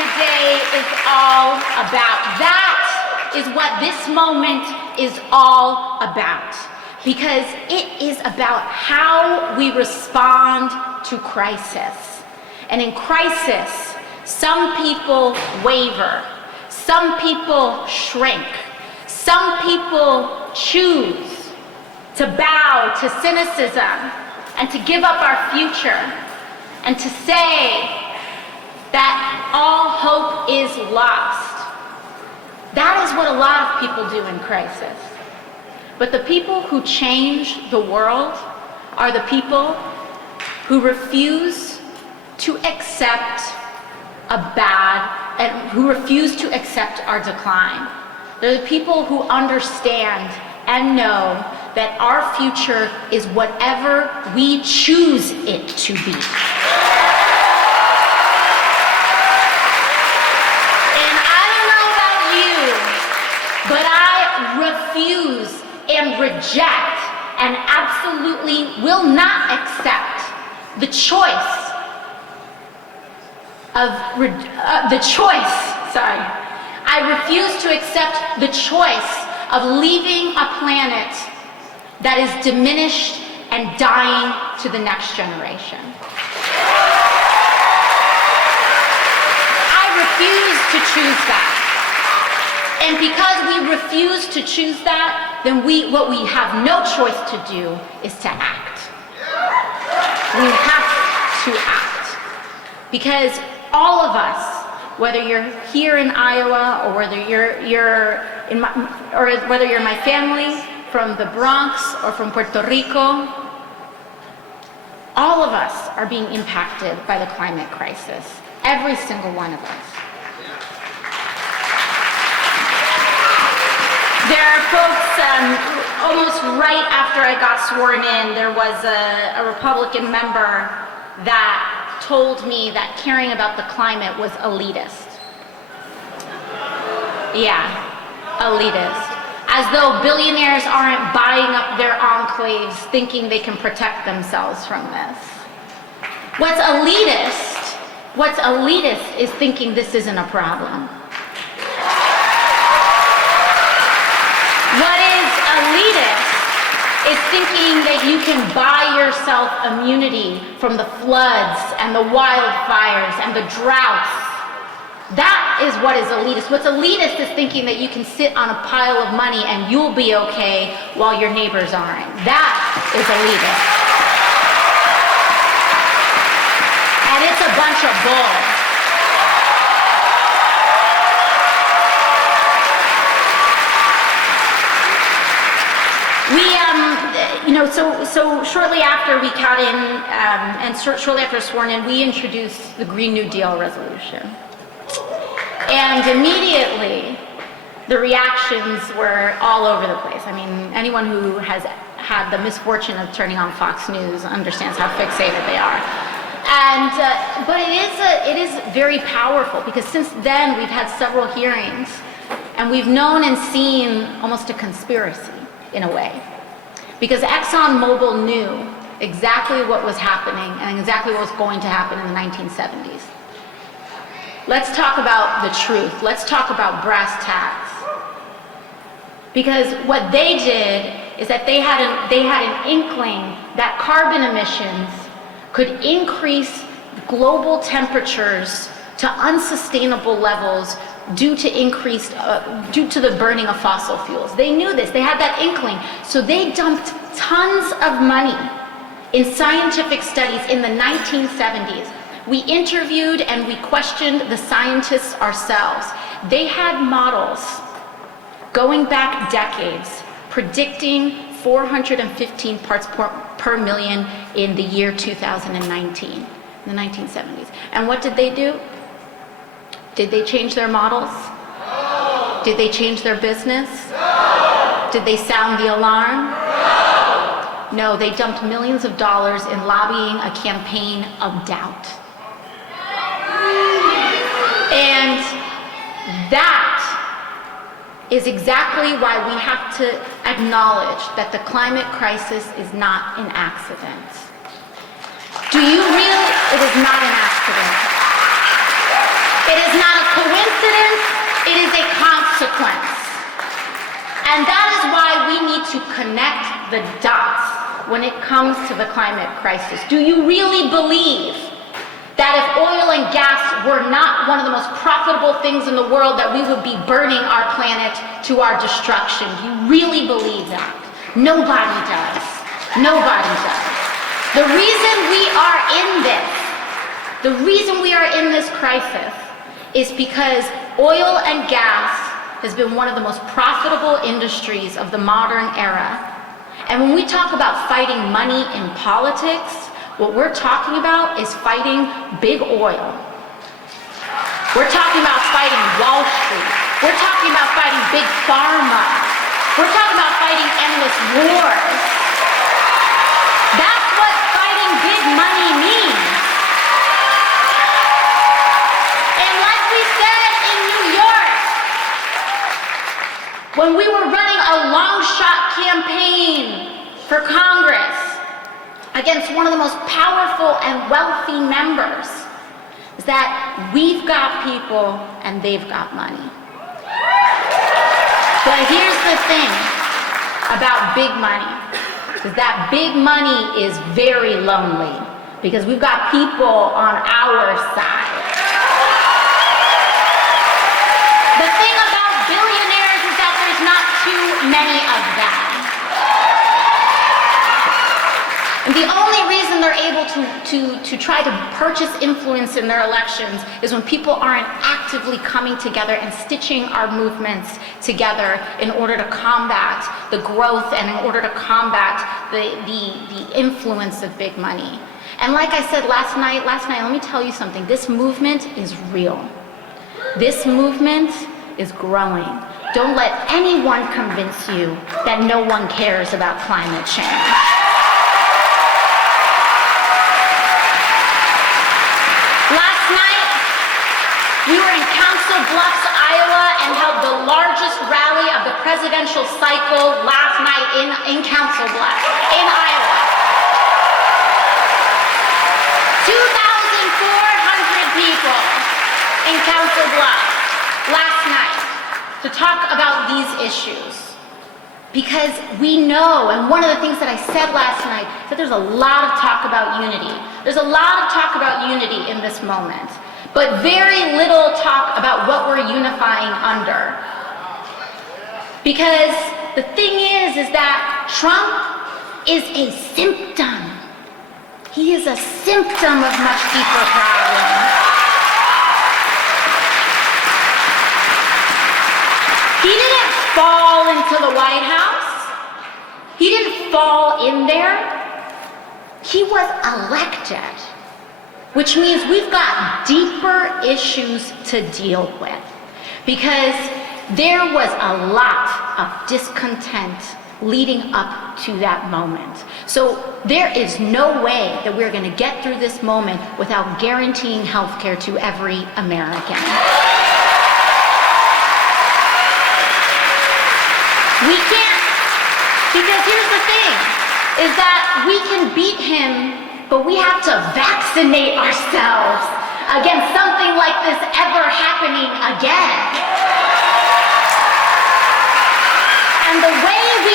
today is all about. That is what this moment is all about. Because it is about how we respond to crisis. And in crisis, some people waver, some people shrink, some people choose to bow to cynicism and to give up our future and to say that all hope is lost. That is what a lot of people do in crisis. But the people who change the world are the people who refuse to accept who refuse to accept our decline. They're the people who understand and know that our future is whatever we choose it to be. And I don't know about you, but I refuse and reject and absolutely will not accept the choice I refuse to accept the choice of leaving a planet that is diminished and dying to the next generation. I refuse to choose that. And because we refuse to choose that, then what we have no choice to do is to act. We have to act. Because all of us, whether you're here in Iowa or whether whether you're my family from the Bronx or from Puerto Rico, all of us are being impacted by the climate crisis. Every single one of us. There are folks, almost right after I got sworn in, there was a Republican member that told me that caring about the climate was elitist. Yeah, elitist. As though billionaires aren't buying up their enclaves thinking they can protect themselves from this. What's elitist is thinking this isn't a problem. What is elitist is thinking that you can buy yourself immunity from the floods and the wildfires and the droughts. That is what is elitist. What's elitist is thinking that you can sit on a pile of money and you'll be okay while your neighbors aren't. That is elitist. And it's a bunch of bull. So shortly after we got in, and shortly after sworn in, we introduced the Green New Deal resolution. And immediately, the reactions were all over the place. I mean, anyone who has had the misfortune of turning on Fox News understands how fixated they are. And, but it is very powerful, because since then we've had several hearings, and we've known and seen almost a conspiracy, in a way. Because ExxonMobil knew exactly what was happening and exactly what was going to happen in the 1970s. Let's talk about the truth. Let's talk about brass tacks. Because what they did is that they had an inkling that carbon emissions could increase global temperatures to unsustainable levels due to the burning of fossil fuels. They knew this, they had that inkling. So they dumped tons of money in scientific studies in the 1970s. We interviewed and we questioned the scientists ourselves. They had models going back decades predicting 415 parts per million in the year 2019, in the 1970s. And what did they do? Did they change their models? No. Did they change their business? No. Did they sound the alarm? No. No, they dumped millions of dollars in lobbying a campaign of doubt. And that is exactly why we have to acknowledge that the climate crisis is not an accident. Do you really? It is not an accident. It is not a coincidence, it is a consequence. And that is why we need to connect the dots when it comes to the climate crisis. Do you really believe that if oil and gas were not one of the most profitable things in the world, that we would be burning our planet to our destruction? Do you really believe that? Nobody does. Nobody does. The reason we are in this crisis is because oil and gas has been one of the most profitable industries of the modern era. And when we talk about fighting money in politics, what we're talking about is fighting big oil. We're talking about fighting Wall Street. We're talking about fighting big pharma. We're talking about fighting endless wars. That's what fighting big money means. And like we said in New York, when we were running a long shot campaign for Congress against one of the most powerful and wealthy members, is that we've got people and they've got money. But here's the thing about big money, is that big money is very lonely because we've got people on our side. The thing about billionaires is that there's not too many of them. And the only reason they're able to try to purchase influence in their elections is when people aren't actively coming together and stitching our movements together in order to combat the growth and in order to combat the influence of big money. And like I said last night, let me tell you something. This movement is real. This movement is growing. Don't let anyone convince you that no one cares about climate change. Last night, we were in Council Bluffs, Iowa, and held the largest rally of the presidential cycle last night in Council Bluffs, in Iowa. 2,400 people in Council Bluffs last night to talk about these issues. Because we know, and one of the things that I said last night, is that there's a lot of talk about unity. There's a lot of talk about unity in this moment, but very little talk about what we're unifying under. Because the thing is that Trump is a symptom. He is a symptom of much deeper problems. He didn't fall into the White House. He didn't fall in there. He was elected, which means we've got deeper issues to deal with, because there was a lot of discontent leading up to that moment. So there is no way that we're going to get through this moment without guaranteeing health care to every American. We can't, because here's the thing, is that we can beat him, but we have to vaccinate ourselves against something like this ever happening again. And the way we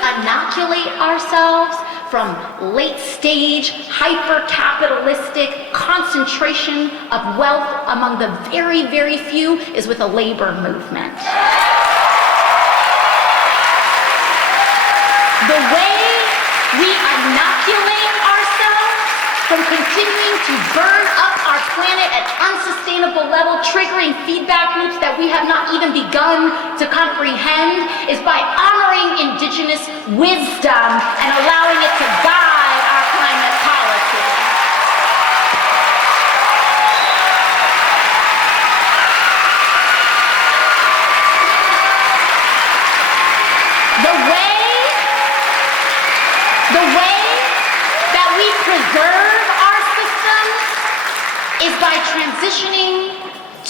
inoculate ourselves from late-stage, hyper-capitalistic concentration of wealth among the very, very few is with a labor movement. The way we inoculate ourselves from continuing to burn up our planet at unsustainable level, triggering feedback loops that we have not even begun to comprehend, is by honoring indigenous wisdom and allowing it to guide our climate policy. The way that we preserve our systems is by transitioning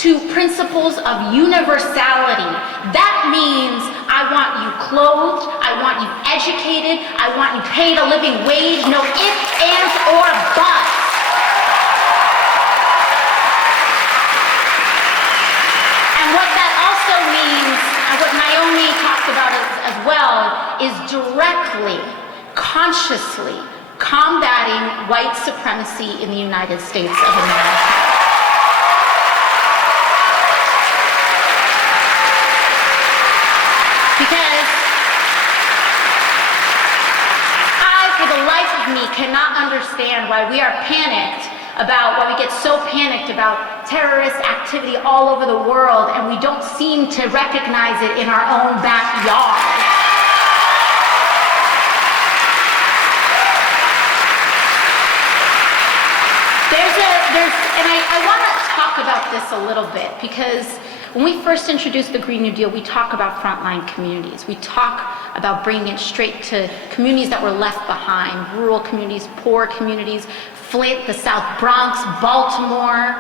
to principles of universality. That means I want you clothed, I want you educated, I want you paid a living wage, no ifs, ands, or buts. is directly, consciously combating white supremacy in the United States of America. Because I, for the life of me, cannot understand why we are panicked about, why we get so panicked about terrorist activity all over the world, and we don't seem to recognize it in our own backyard. And I want to talk about this a little bit, because when we first introduced the Green New Deal, we talk about frontline communities. We talk about bringing it straight to communities that were left behind, rural communities, poor communities, Flint, the South Bronx, Baltimore.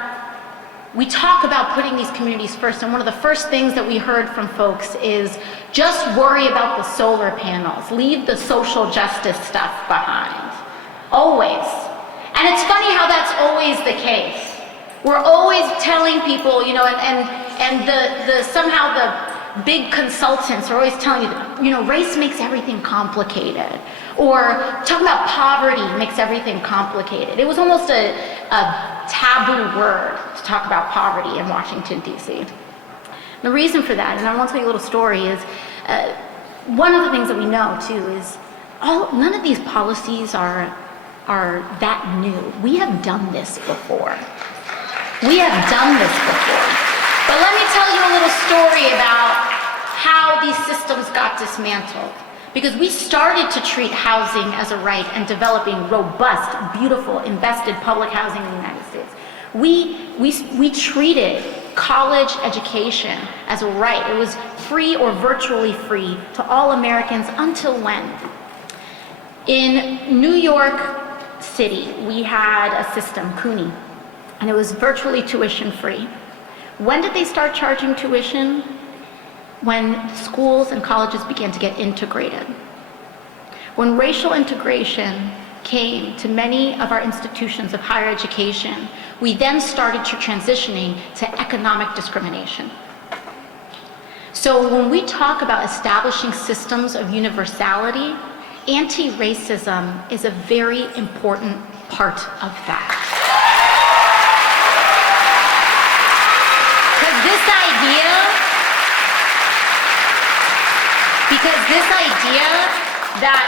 We talk about putting these communities first, and one of the first things that we heard from folks is just worry about the solar panels, leave the social justice stuff behind. Always. And it's funny how that's always the case. We're always telling people, you know, and somehow the big consultants are always telling you, you know, race makes everything complicated. Or talking about poverty makes everything complicated. It was almost a taboo word to talk about poverty in Washington, D.C. The reason for that, and I want to tell you a little story, is one of the things that we know, too, is none of these policies are that new. We have done this before. We have done this before. But let me tell you a little story about how these systems got dismantled. Because we started to treat housing as a right and developing robust, beautiful, invested public housing in the United States. We treated college education as a right. It was free or virtually free to all Americans until when? In New York City, we had a system, CUNY, and it was virtually tuition free. When did they start charging tuition? When schools and colleges began to get integrated. When racial integration came to many of our institutions of higher education, we then started to transitioning to economic discrimination. So when we talk about establishing systems of universality, anti-racism is a very important part of that. Because this idea that,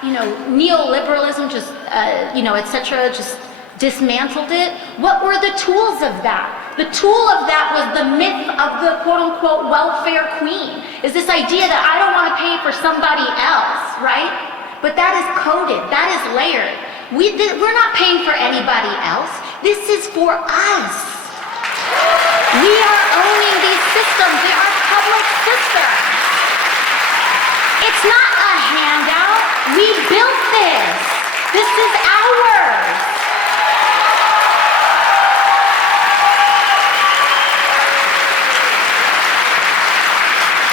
you know, neoliberalism just, et cetera, just dismantled it, what were the tools of that? The tool of that was the myth of the quote-unquote welfare queen, is this idea that I don't want to pay for somebody else, right? But that is coded, that is layered. We're not paying for anybody else. This is for us. We are owning these systems. They are public systems. It's not a handout. We built this. This is ours.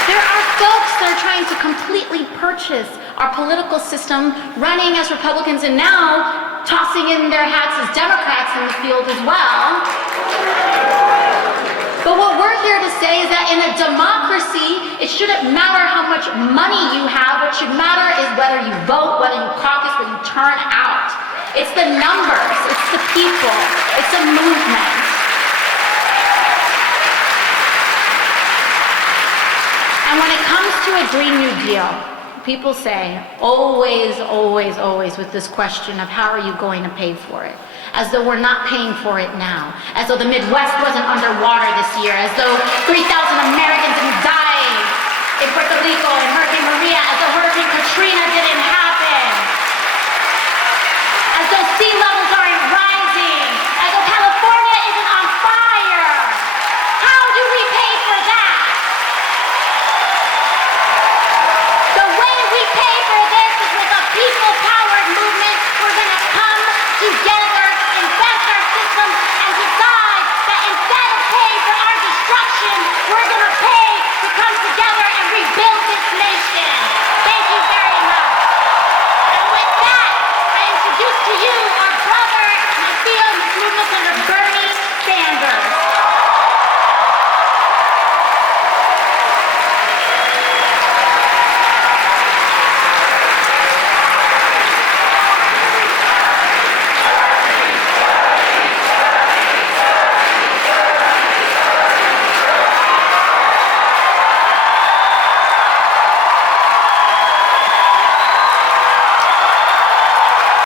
There are folks that are trying to completely purchase our political system, running as Republicans and now tossing in their hats as Democrats in the field as well. But what we're here to say is that in a democracy, it shouldn't matter how much money you have. What should matter is whether you vote, whether you caucus, whether you turn out. It's the numbers, it's the people, it's a movement. And when it comes to a Green New Deal, people say, always, always, always with this question of how are you going to pay for it? As though we're not paying for it now. As though the Midwest wasn't underwater this year. As though 3,000 Americans didn't die in Puerto Rico in Hurricane Maria. As though Hurricane Katrina didn't happen. As though sea levels aren't rising. As though California isn't on fire. How do we pay for that? The way we pay for this is with a people-powered movement. We're going to come together, invest our systems, and decide that instead of paying for our destruction, we're going to pay to come together and rebuild this nation. Thank you very much. And with that, I introduce to you